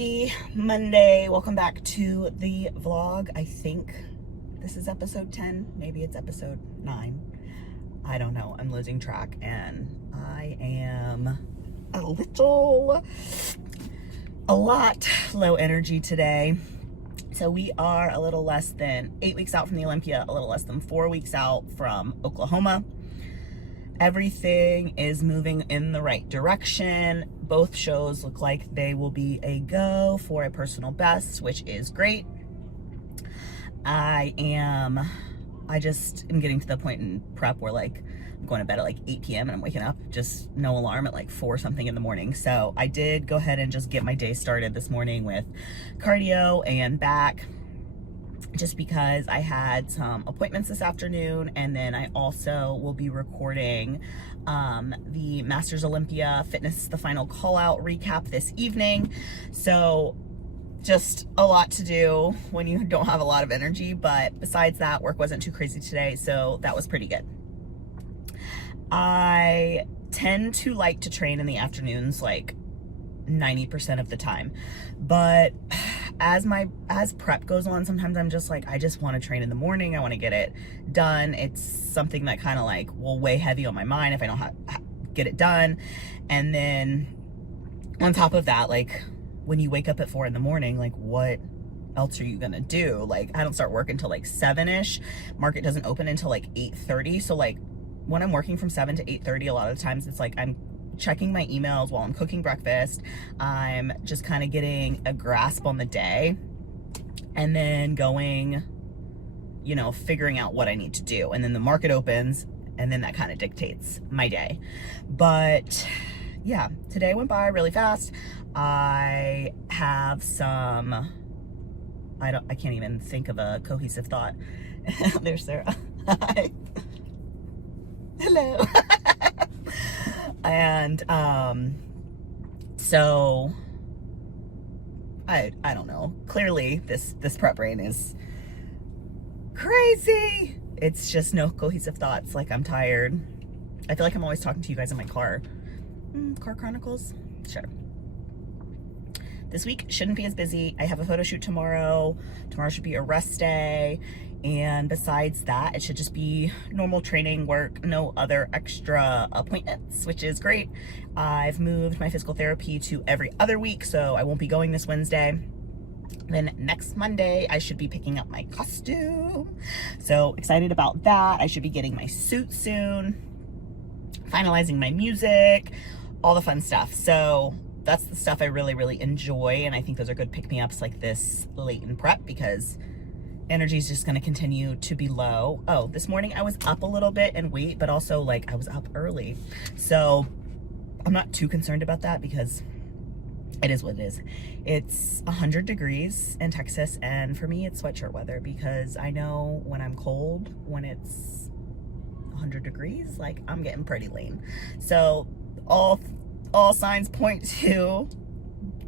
Happy Monday. Welcome back to the vlog. I think this is episode 10. Maybe it's episode 9. I don't know. I'm losing track and I am a lot low energy today. So we are a little less than 8 weeks out from the Olympia, a little less than 4 weeks out from Oklahoma. Everything is moving in the right direction. Both shows look like they will be a go for a personal best, which is great. I just am getting to the point in prep where like I'm going to bed at like 8 p.m. and I'm waking up just no alarm at like 4 something in the morning. So I did go ahead and just get my day started this morning with cardio and back, just because I had some appointments this afternoon, and then I also will be recording the Masters Olympia Fitness the Final Call Out recap this evening. So just a lot to do when you don't have a lot of energy, but besides that, work wasn't too crazy today, so that was pretty good. I tend to like to train in the afternoons like 90% of the time, but as prep goes on, sometimes I'm just like, I just want to train in the morning. I want to get it done. It's something that kind of like will weigh heavy on my mind if I don't get it done. And then on top of that, like when you wake up at 4 in the morning, like what else are you gonna do? Like I don't start work until like 7ish. Market doesn't open until like 8:30. So like when I'm working from 7 to 8:30, a lot of the times it's like I'm checking my emails while I'm cooking breakfast. I'm just kind of getting a grasp on the day and then going, you know, figuring out what I need to do. And then the market opens and then that kind of dictates my day. But yeah, today went by really fast. I have some, I can't even think of a cohesive thought. There's Sarah. Hi. Hello. And so I don't know, clearly this prep brain is crazy. It's just no cohesive thoughts. Like I'm tired. I feel like I'm always talking to you guys in my car. Car Chronicles? Sure. This week shouldn't be as busy. I have a photo shoot tomorrow. Tomorrow should be a rest day. And besides that, it should just be normal training work, no other extra appointments, which is great. I've moved my physical therapy to every other week, so I won't be going this Wednesday. Then next Monday, I should be picking up my costume. So excited about that. I should be getting my suit soon, finalizing my music, all the fun stuff. So that's the stuff I really, really enjoy. And I think those are good pick-me-ups like this late in prep, because energy is just going to continue to be low. Oh, this morning I was up a little bit in weight, but also like I was up early. So I'm not too concerned about that because it is what it is. It's 100 degrees in Texas, and for me it's sweatshirt weather, because I know when I'm cold, when it's 100 degrees, like I'm getting pretty lean. So all signs point to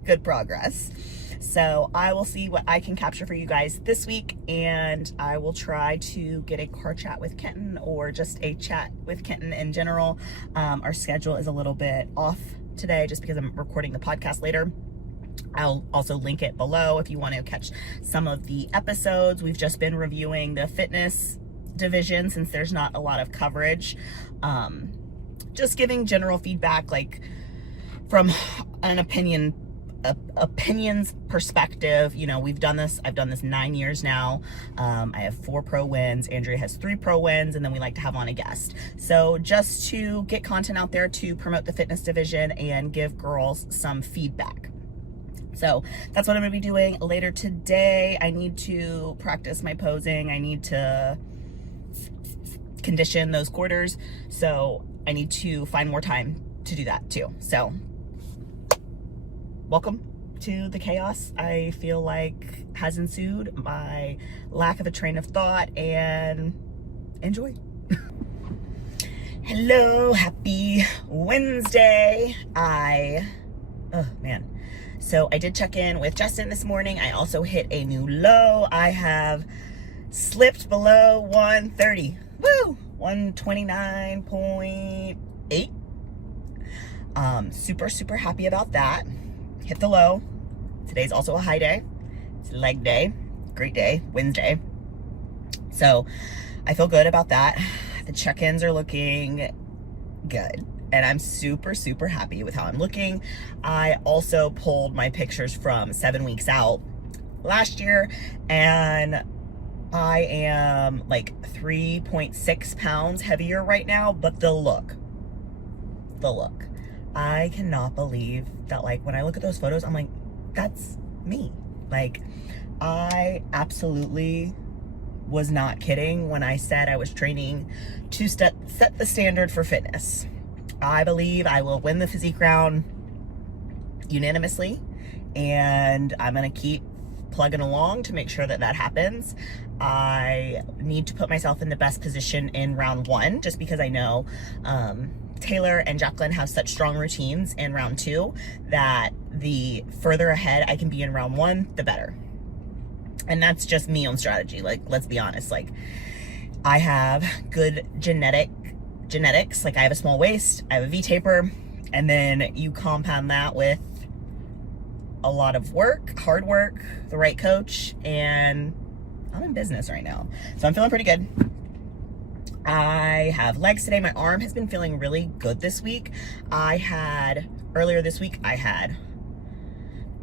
good progress. So I will see what I can capture for you guys this week, and I will try to get a car chat with Kenton or just a chat with Kenton in general. Our schedule is a little bit off today just because I'm recording the podcast later. I'll also link it below if you want to catch some of the episodes. We've just been reviewing the fitness division since there's not a lot of coverage. Just giving general feedback, like from an opinions perspective. You know, I've done this 9 years now. I have 4 pro wins. Andrea has 3 pro wins, and then we like to have on a guest. So just to get content out there to promote the fitness division and give girls some feedback. So that's what I'm gonna be doing later today. I need to practice my posing. I need to condition those quarters. So I need to find more time to do that too. So welcome to the chaos I feel like has ensued, my lack of a train of thought, and enjoy. Hello, happy Wednesday. Oh man. So I did check in with Justin this morning. I also hit a new low. I have slipped below 130. Woo! 129.8. Super happy about that. Hit the low. Today's also a high day. It's leg day. Great day. Wednesday. So I feel good about that. The check-ins are looking good. And I'm super, super happy with how I'm looking. I also pulled my pictures from 7 weeks out last year, and I am like 3.6 pounds heavier right now, but the look, I cannot believe that, like, when I look at those photos, I'm like, that's me. Like, I absolutely was not kidding when I said I was training to set the standard for fitness. I believe I will win the physique round unanimously, and I'm gonna keep plugging along to make sure that that happens. I need to put myself in the best position in round 1, just because I know Taylor and Jacqueline have such strong routines in round 2 that the further ahead I can be in round 1, the better. And that's just me on strategy. Like, let's be honest, like, I have good genetics. Like, I have a small waist, I have a V-taper, and then you compound that with a lot of work, hard work, the right coach, and I'm in business right now. So I'm feeling pretty good. I have legs today. My arm has been feeling really good this week. Earlier this week, I had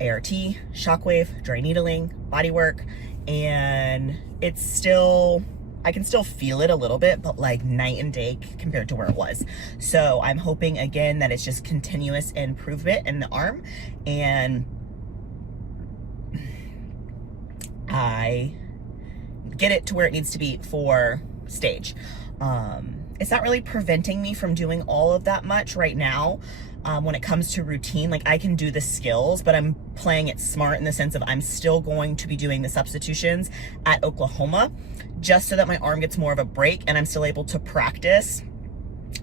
ART, shockwave, dry needling, body work, and it's still, I can still feel it a little bit, but like night and day compared to where it was. So I'm hoping again that it's just continuous improvement in the arm, and I get it to where it needs to be for stage. It's not really preventing me from doing all of that much right now. When it comes to routine, like, I can do the skills, but I'm playing it smart in the sense of I'm still going to be doing the substitutions at Oklahoma, just so that my arm gets more of a break and I'm still able to practice.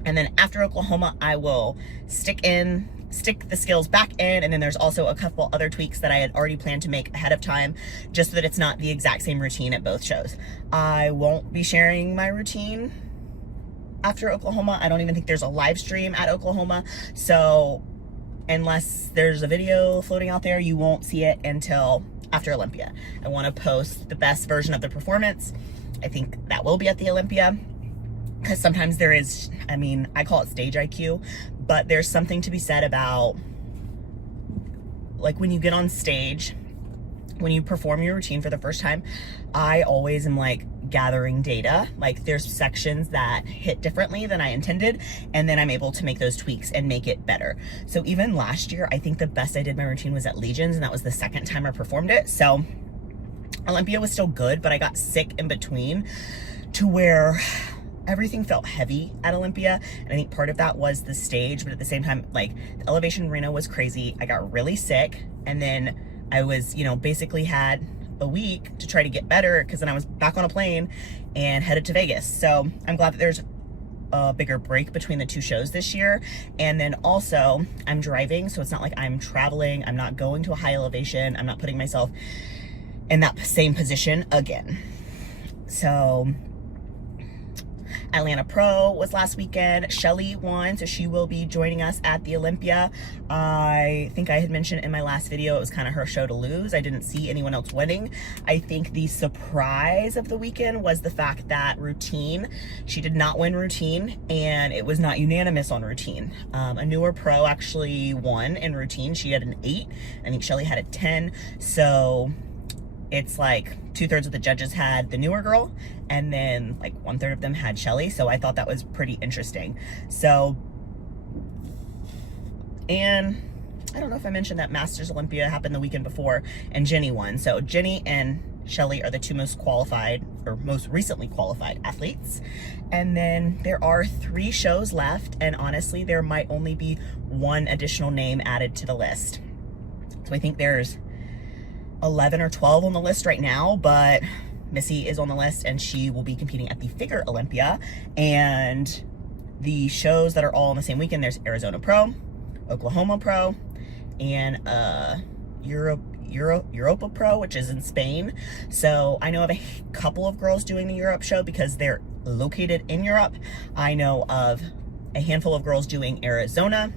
And then after Oklahoma, I will stick the skills back in, and then there's also a couple other tweaks that I had already planned to make ahead of time, just so that it's not the exact same routine at both shows. I won't be sharing my routine after Oklahoma. I don't even think there's a live stream at Oklahoma, so unless there's a video floating out there, you won't see it until after Olympia. I want to post the best version of the performance. I think that will be at the Olympia, because sometimes there is, I mean, I call it stage IQ, but there's something to be said about, like, when you get on stage, when you perform your routine for the first time, I always am like gathering data. Like, there's sections that hit differently than I intended, and then I'm able to make those tweaks and make it better. So even last year, I think the best I did my routine was at Legions, and that was the second time I performed it. So Olympia was still good, but I got sick in between to where everything felt heavy at Olympia, and I think part of that was the stage, but at the same time, like, the elevation arena was crazy. I got really sick, and then I was, basically had a week to try to get better, because then I was back on a plane and headed to Vegas. So I'm glad that there's a bigger break between the two shows this year. And then also I'm driving, so it's not like I'm traveling, I'm not going to a high elevation, I'm not putting myself in that same position again. So Atlanta Pro was last weekend. Shelly won, so she will be joining us at the Olympia. I think I had mentioned in my last video it was kind of her show to lose. I didn't see anyone else winning. I think the surprise of the weekend was the fact that routine, she did not win routine, and it was not unanimous on routine. A newer pro actually won in routine. She had an 8. I think Shelly had a 10. So it's like 2/3 of the judges had the newer girl, and then like 1/3 of them had Shelly. So I thought that was pretty interesting. So, and I don't know if I mentioned that Masters Olympia happened the weekend before, and Jenny won. So Jenny and Shelly are the two most qualified, or most recently qualified athletes. And then there are 3 shows left, and honestly, there might only be 1 additional name added to the list. So I think there's 11 or 12 on the list right now, but Missy is on the list, and she will be competing at the Figure Olympia. And the shows that are all on the same weekend, there's Arizona Pro, Oklahoma Pro, and Europa Pro, which is in Spain. So I know of a couple of girls doing the Europe show because they're located in Europe. I know of a handful of girls doing Arizona.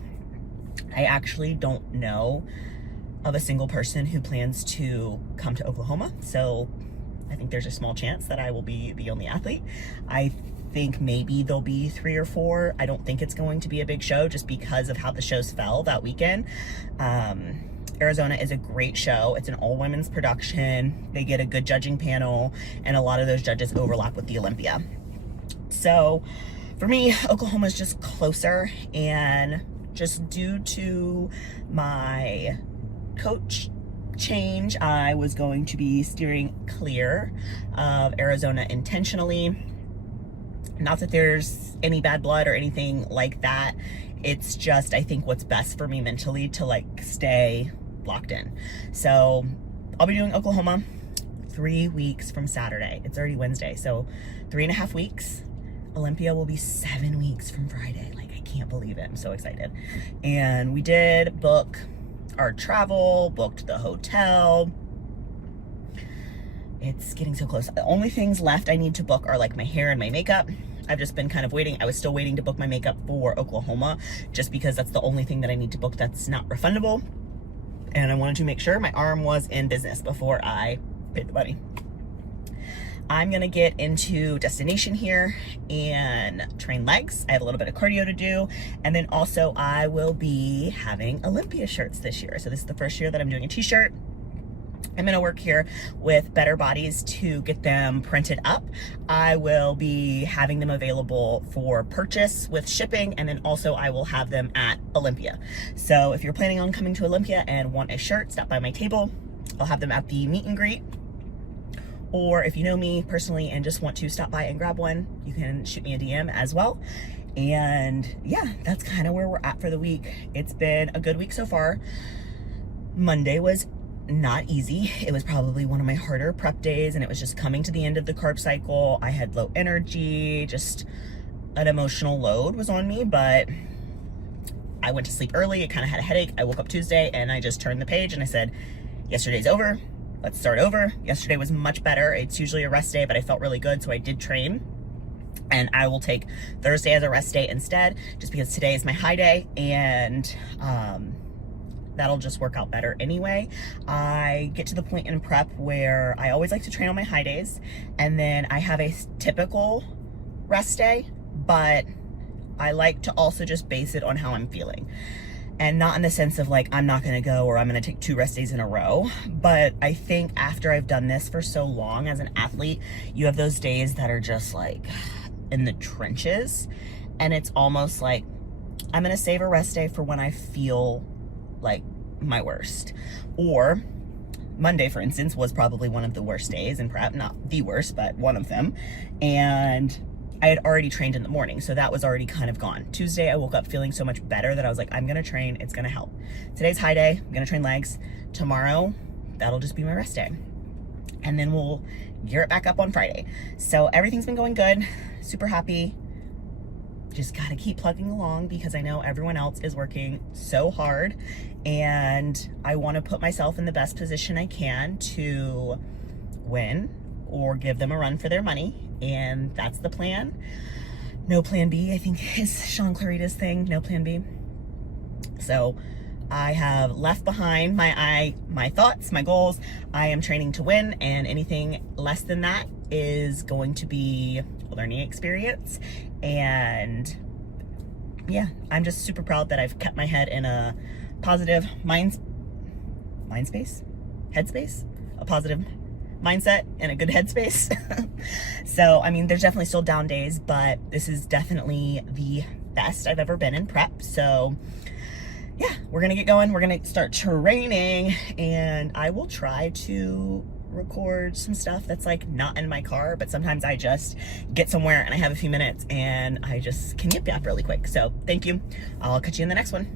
I actually don't know of a single person who plans to come to Oklahoma. So I think there's a small chance that I will be the only athlete. I think maybe there'll be 3 or 4. I don't think it's going to be a big show just because of how the shows fell that weekend. Arizona is a great show. It's an all women's production. They get a good judging panel, and a lot of those judges overlap with the Olympia. So for me, Oklahoma is just closer, and just due to my coach change, I was going to be steering clear of Arizona intentionally. Not that there's any bad blood or anything like that. It's just, I think, what's best for me mentally to like stay locked in. So I'll be doing Oklahoma 3 weeks from Saturday. It's already Wednesday, so 3.5 weeks. Olympia will be 7 weeks from Friday. Like, I can't believe it. I'm so excited. And we did book our travel, booked the hotel. It's getting so close. The only things left I need to book are like my hair and my makeup. I've just been kind of waiting. I was still waiting to book my makeup for Oklahoma just because that's the only thing that I need to book that's not refundable. And I wanted to make sure my arm was in business before I paid the money. I'm gonna get into destination here and train legs. I have a little bit of cardio to do. And then also I will be having Olympia shirts this year. So this is the first year that I'm doing a t-shirt. I'm gonna work here with Better Bodies to get them printed up. I will be having them available for purchase with shipping, and then also I will have them at Olympia. So if you're planning on coming to Olympia and want a shirt, stop by my table. I'll have them at the meet and greet. Or if you know me personally and just want to stop by and grab one, you can shoot me a DM as well. And yeah, that's kind of where we're at for the week. It's been a good week so far. Monday was not easy. It was probably one of my harder prep days, and it was just coming to the end of the carb cycle. I had low energy, just an emotional load was on me, but I went to sleep early. I kind of had a headache. I woke up Tuesday and I just turned the page and I said, yesterday's over. Let's start over. Yesterday was much better. It's usually a rest day, but I felt really good, so I did train. And I will take Thursday as a rest day instead, just because today is my high day, and that'll just work out better anyway. I get to the point in prep where I always like to train on my high days, and then I have a typical rest day, but I like to also just base it on how I'm feeling. And not in the sense of like, I'm not gonna go or I'm gonna take 2 rest days in a row. But I think after I've done this for so long as an athlete, you have those days that are just like in the trenches. And it's almost like, I'm gonna save a rest day for when I feel like my worst. Or Monday, for instance, was probably one of the worst days in prep, not the worst, but one of them. And I had already trained in the morning, so that was already kind of gone. Tuesday, I woke up feeling so much better that I was like, I'm gonna train, it's gonna help. Today's high day, I'm gonna train legs. Tomorrow, that'll just be my rest day. And then we'll gear it back up on Friday. So everything's been going good, super happy. Just gotta keep plugging along because I know everyone else is working so hard, and I wanna put myself in the best position I can to win or give them a run for their money. And that's the plan. No plan B, I think, is Sean Clarita's thing. No plan B. So I have left behind my thoughts, my goals. I am training to win, and anything less than that is going to be a learning experience. And yeah, I'm just super proud that I've kept my head in a positive headspace, a positive mindset and a good headspace. So, I mean, there's definitely still down days, but this is definitely the best I've ever been in prep. So yeah, we're gonna get going. We're gonna start training, and I will try to record some stuff that's like not in my car, but sometimes I just get somewhere and I have a few minutes and I just can yip yap really quick. So thank you. I'll catch you in the next one.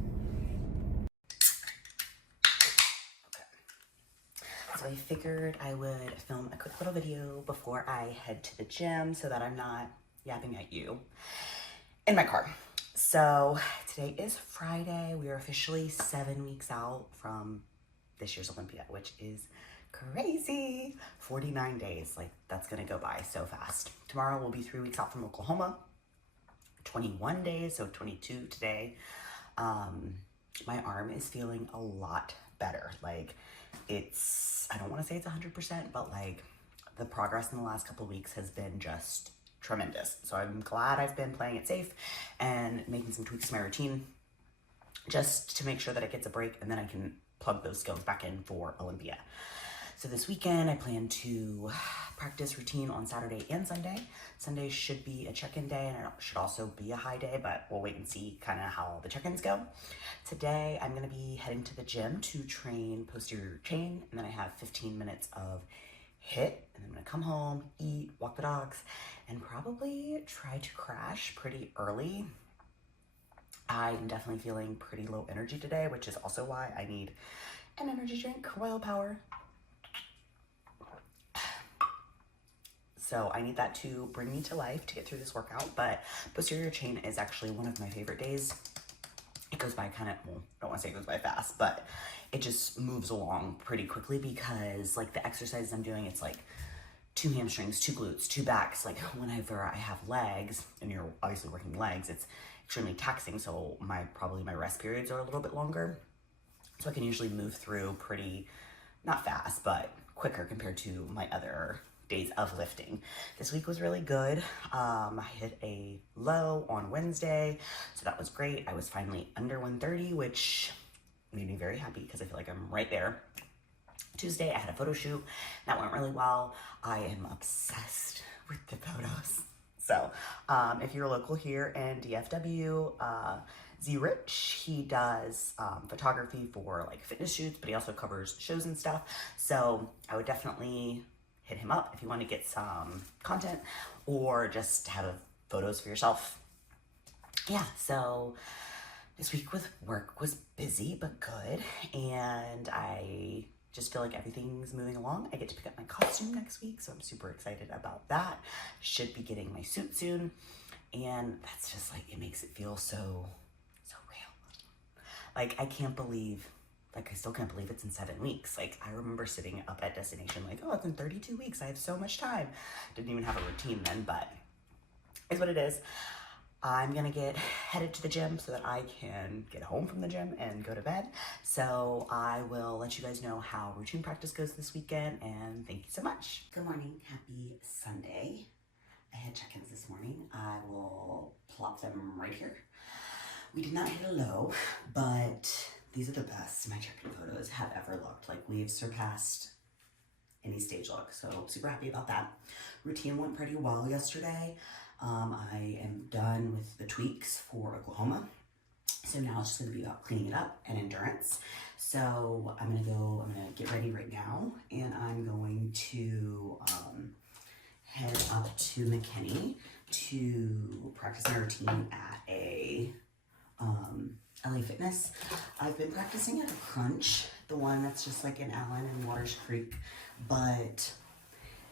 So I figured I would film a quick little video before I head to the gym so that I'm not yapping at you in my car. So today is Friday. We are officially 7 weeks out from this year's Olympia, which is crazy. 49 days, like that's gonna go by so fast. Tomorrow we'll be 3 weeks out from Oklahoma. 21 days, so 22 today. My arm is feeling a lot better. Like, I don't want to say it's 100%, but like the progress in the last couple of weeks has been just tremendous. So I'm glad I've been playing it safe and making some tweaks to my routine just to make sure that it gets a break, and then I can plug those skills back in for Olympia. So this weekend I plan to practice routine on Saturday and Sunday. Sunday should be a check-in day, and it should also be a high day, but we'll wait and see kind of how the check-ins go. Today I'm going to be heading to the gym to train posterior chain, and then I have 15 minutes of hit, and then I'm going to come home, eat, walk the dogs, and probably try to crash pretty early. I am definitely feeling pretty low energy today, which is also why I need an energy drink, willpower. So I need that to bring me to life to get through this workout, but posterior chain is actually one of my favorite days. It goes by kind of, well, I don't want to say it goes by fast, but it just moves along pretty quickly because like the exercises I'm doing, it's like 2 hamstrings, 2 glutes, 2 backs. Like whenever I have legs, and you're obviously working legs, it's extremely taxing. So probably my rest periods are a little bit longer. So I can usually move through pretty, not fast, but quicker compared to my other days of lifting. This week was really good. I hit a low on Wednesday, so that was great. I was finally under 130, which made me very happy because I feel like I'm right there. Tuesday, I had a photo shoot. That went really well. I am obsessed with the photos. So if you're local here in DFW, Z-Rich, he does photography for like fitness shoots, but he also covers shows and stuff. So I would definitely hit him up if you want to get some content or just have photos for yourself. Yeah, so this week with work was busy but good, and I just feel like everything's moving along. I get to pick up my costume next week, so I'm super excited about that. Should be getting my suit soon, and that's just like, it makes it feel so real. Like I still can't believe it's in 7 weeks. Like I remember sitting up at destination like, oh, it's in 32 weeks. I have so much time. Didn't even have a routine then, but it's what it is. I'm gonna get headed to the gym so that I can get home from the gym and go to bed. So I will let you guys know how routine practice goes this weekend, and thank you so much. Good morning, happy Sunday. I had check-ins this morning. I will plop them right here. We did not hit a low, but these are the best my check-in photos have ever looked. Like we've surpassed any stage look, so super happy about that. Routine went pretty well yesterday. I am done with the tweaks for Oklahoma. So now it's just gonna be about cleaning it up and endurance. So I'm gonna get ready right now, and I'm going to head up to McKinney to practice my routine at a LA Fitness. I've been practicing at a Crunch, the one that's just like in Allen and Waters Creek, but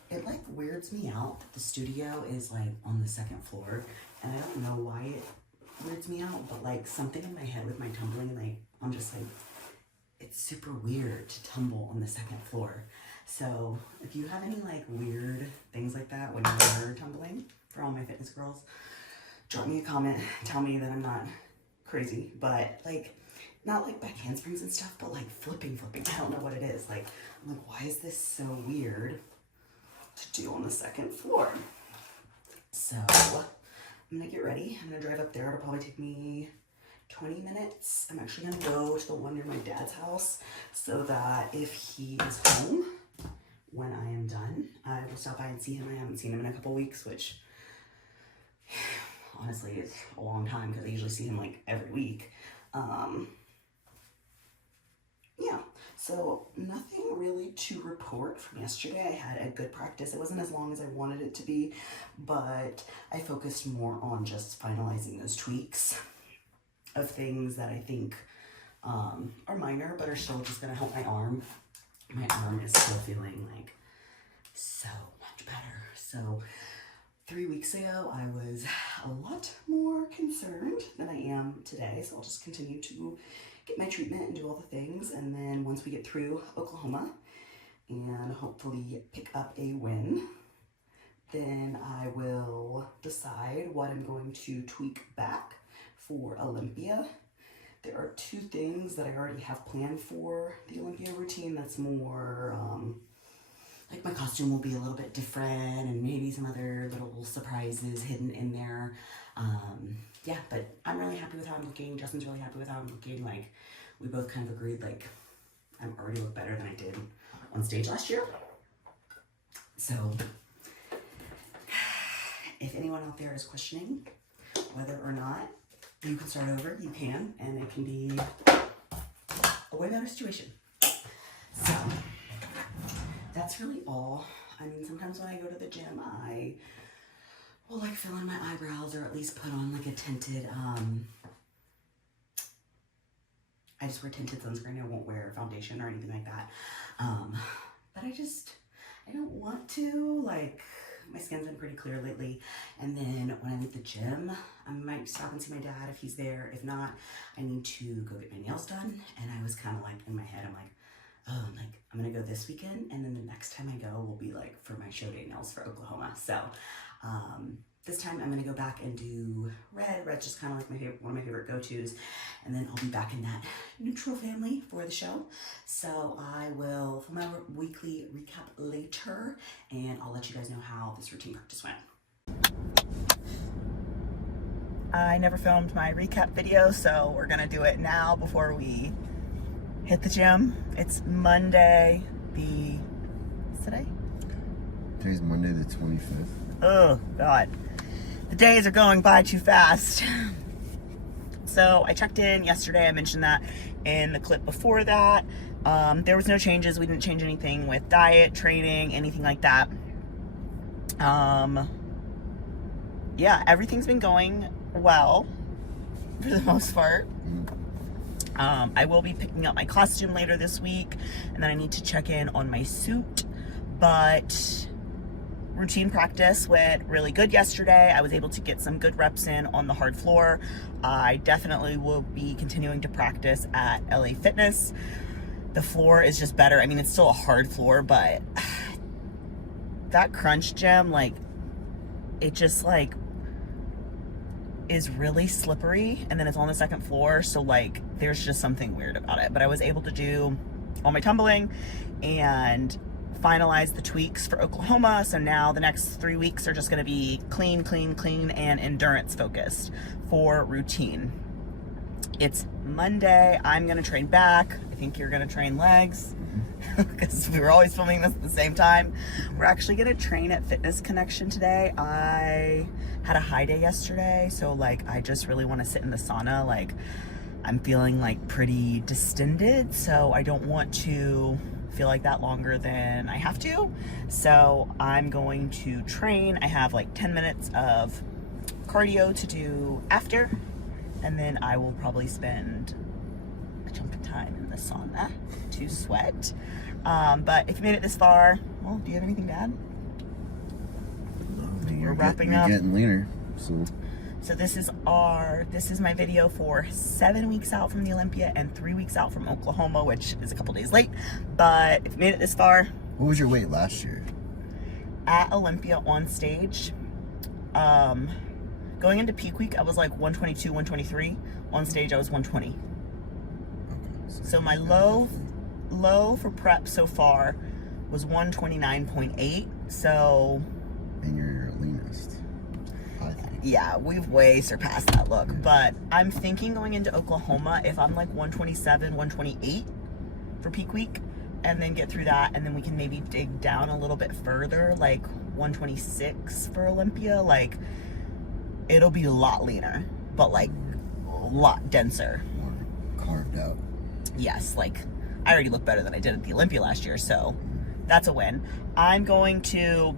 it like weirds me out that the studio is like on the 2nd floor, and I don't know why it weirds me out, but like something in my head with my tumbling, like I'm just like, it's super weird to tumble on the 2nd floor. So if you have any like weird things like that when you're tumbling, for all my fitness girls, drop me a comment, tell me that I'm not crazy, but like not like back handsprings and stuff, but like flipping. I don't know what it is. Like I'm like, why is this so weird to do on the 2nd floor? So I'm gonna get ready. I'm gonna drive up there. It'll probably take me 20 minutes. I'm actually gonna go to the one near my dad's house so that if he is home when I am done, I will stop by and see him. I haven't seen him in a couple weeks, which honestly it's a long time because I usually see him like every week. Yeah, so nothing really to report from yesterday. I had a good practice. It wasn't as long as I wanted it to be, but I focused more on just finalizing those tweaks of things that I think are minor, but are still just gonna help my arm. My arm is still feeling like so much better. So 3 weeks ago, I was a lot more concerned than I am today. So I'll just continue to get my treatment and do all the things. And then once we get through Oklahoma and hopefully pick up a win, then I will decide what I'm going to tweak back for Olympia. there are two things that I already have planned for the Olympia routine that's more, like my costume will be a little bit different and maybe some other little surprises hidden in there. Yeah, but I'm really happy with how I'm looking. Justin's really happy with how I'm looking. Like, we both kind of agreed, like, I'm already look better than I did on stage last year. So, if anyone out there is questioning whether or not you can start over, you can, and it can be a way better situation. So, that's really all. I mean, sometimes when I go to the gym, I will like fill in my eyebrows or at least put on like a tinted, I just wear tinted sunscreen. I won't wear foundation or anything like that. But I don't want to. Like, my skin's been pretty clear lately. And then when I leave the gym, I might stop and see my dad if he's there. If not, I need to go get my nails done. And I was kind of like, in my head, I'm like, oh, like, I'm gonna go this weekend, and then the next time I go will be like for my show day nails for Oklahoma. So this time I'm gonna go back and do red. Red's just kind of like one of my favorite go-tos, and then I'll be back in that neutral family for the show. So I will film my weekly recap later, and I'll let you guys know how this routine practice went. I never filmed my recap video, so we're gonna do it now before we hit the gym. It's Monday, what's today? Today's Monday the 25th. Oh, God. The days are going by too fast. So I checked in yesterday. I mentioned that in the clip before that. There was no changes. We didn't change anything with diet, training, anything like that. Yeah, everything's been going well for the most part. I will be picking up my costume later this week, and then I need to check in on my suit, but routine practice went really good yesterday. I was able to get some good reps in on the hard floor. I definitely will be continuing to practice at LA Fitness. The floor is just better. I mean, it's still a hard floor, but that crunch gym, like, it just like is really slippery, and then it's on the second floor, so like there's just something weird about it. But I was able to do all my tumbling and finalize the tweaks for Oklahoma, so now the next 3 weeks are just going to be clean, and endurance focused for routine. It's Monday. I'm going to train back. I think you're going to train legs because we were always filming this at the same time. We're actually going to train at Fitness Connection today. I had a high day yesterday, so like I just really want to sit in the sauna. Like, I'm feeling like pretty distended, so I don't want to feel like that longer than I have to. So I'm going to train. I have like 10 minutes of cardio to do after, and then I will probably spend a chunk of time in the sauna to sweat. But if you made it this far, well, do you have anything to add? We're wrapping up. You're getting leaner, so this is my video for 7 weeks out from the Olympia and 3 weeks out from Oklahoma, which is a couple days late. But if you made it this far, what was your weight last year? At Olympia on stage, going into peak week, I was like 122, 123. On stage, I was 120. Okay, so my low for prep so far was 129.8. So, and you're your leanest, I think. Yeah, we've way surpassed that look. Yeah. But I'm thinking going into Oklahoma, if I'm like 127, 128 for peak week, and then get through that, and then we can maybe dig down a little bit further, like 126 for Olympia. Like, it'll be a lot leaner, but like a lot denser. More carved out. Yes, like I already look better than I did at the Olympia last year, so that's a win. I'm going to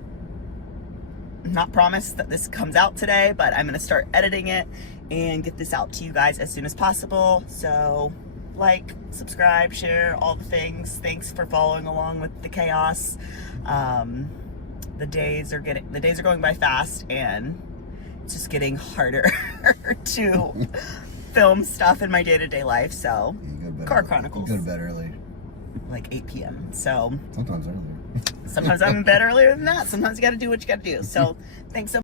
not promise that this comes out today, but I'm going to start editing it and get this out to you guys as soon as possible. So like, subscribe, share, all the things. Thanks for following along with the chaos. The days are going by fast, and it's just getting harder to film stuff in my day-to-day life. So Car Chronicles. You go to bed early. Like 8 p.m. So sometimes earlier. Sometimes I'm in bed earlier than that. Sometimes you got to do what you got to do. So thanks so much.